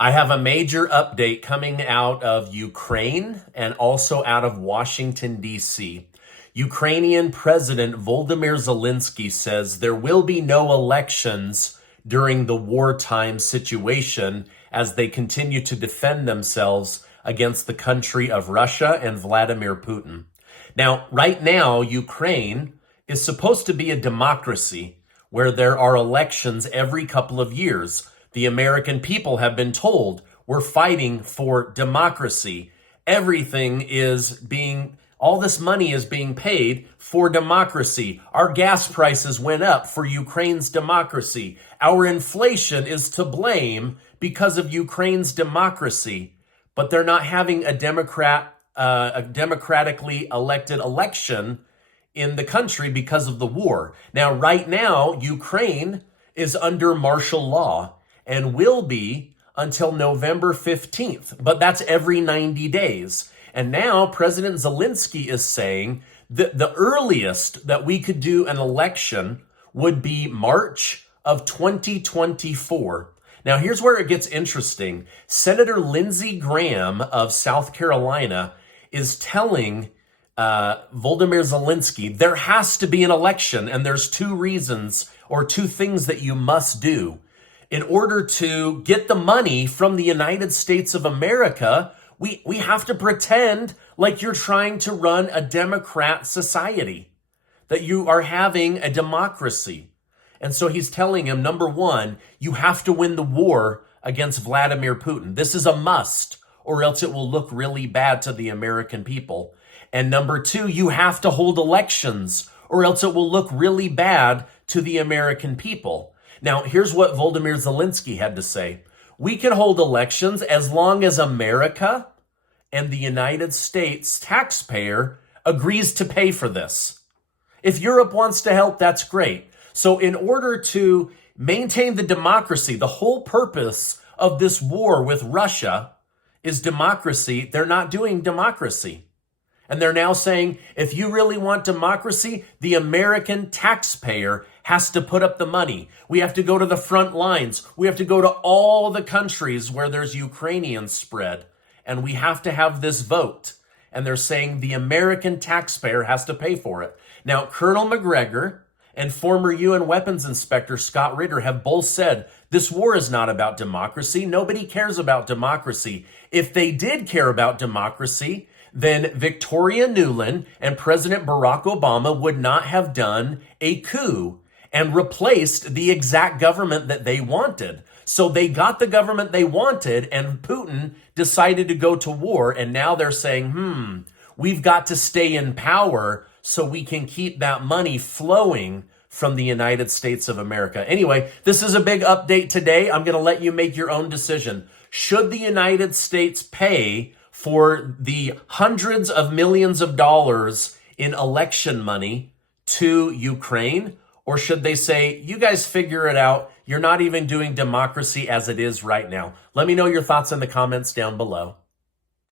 I have a major update coming out of Ukraine and also out of Washington, D.C. Ukrainian President Volodymyr Zelensky says there will be no elections during the wartime situation as they continue to defend themselves against the country of Russia and Vladimir Putin. Now, right now, Ukraine is supposed to be a democracy where there are elections every couple of years. The American people have been told we're fighting for democracy. All this money is being paid for democracy. Our gas prices went up for Ukraine's democracy. Our inflation is to blame because of Ukraine's democracy. But they're not having a democratically elected election in the country because of the war. Now, right now, Ukraine is under martial law and will be until November 15th. But that's every 90 days. And now President Zelensky is saying that the earliest that we could do an election would be March of 2024. Now, here's where it gets interesting. Senator Lindsay Graham of South Carolina is telling Volodymyr Zelensky there has to be an election, and there's two reasons or two things that you must do. In order to get the money from the United States of America, we have to pretend like you're trying to run a democrat society, that you are having a democracy. And so he's telling him, number one, you have to win the war against Vladimir Putin. This is a must, or else it will look really bad to the American people. And number two, you have to hold elections, or else it will look really bad to the American people. Now, here's what Volodymyr Zelensky had to say. We can hold elections as long as America and the United States taxpayer agrees to pay for this. If Europe wants to help, that's great. So in order to maintain the democracy, the whole purpose of this war with Russia is democracy. They're not doing democracy. And they're now saying, if you really want democracy, the American taxpayer has to put up the money. We have to go to the front lines. We have to go to all the countries where there's Ukrainians spread. And we have to have this vote. And they're saying the American taxpayer has to pay for it. Now, Colonel Macgregor and former UN weapons inspector Scott Ritter have both said this war is not about democracy. Nobody cares about democracy. If they did care about democracy, then Victoria Nuland and President Barack Obama would not have done a coup and replaced the exact government that they wanted. So they got the government they wanted, and Putin decided to go to war, and now they're saying, we've got to stay in power so we can keep that money flowing from the United States of America. Anyway, this is a big update today. I'm going to let you make your own decision. Should the United States pay for the hundreds of millions of dollars in election money to Ukraine? Or should they say, you guys figure it out. You're not even doing democracy as it is right now. Let me know your thoughts in the comments down below.